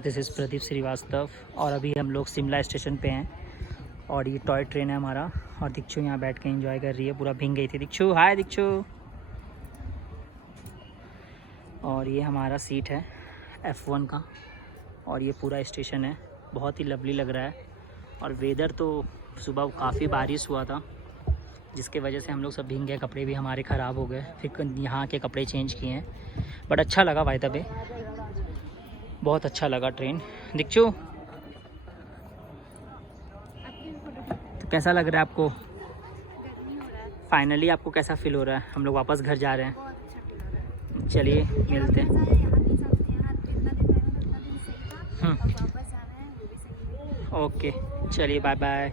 This is Pradeep Srivastava और अभी हम लोग शिमला स्टेशन पे हैं और ये टॉय ट्रेन है हमारा और दीक्षु यहाँ बैठ के एंजॉय कर रही है। पूरा भीग गई थी दीक्षु। हाय दीक्षु। और ये हमारा सीट है F1 का और ये पूरा स्टेशन है। बहुत ही लवली लग रहा है और वेदर तो सुबह काफ़ी बारिश हुआ था जिसके वजह से हम लोग सब भीग गए, कपड़े भी हमारे ख़राब हो गए। फिर यहाँ के कपड़े चेंज किए हैं बट अच्छा लगा भाई तबे, बहुत अच्छा लगा ट्रेन। दीक्षु तो कैसा लग रहा है आपको? फाइनली आपको कैसा फील हो रहा है? हम लोग वापस घर जा रहे हैं। चलिए मिलते हैं। ओके चलिए बाय बाय।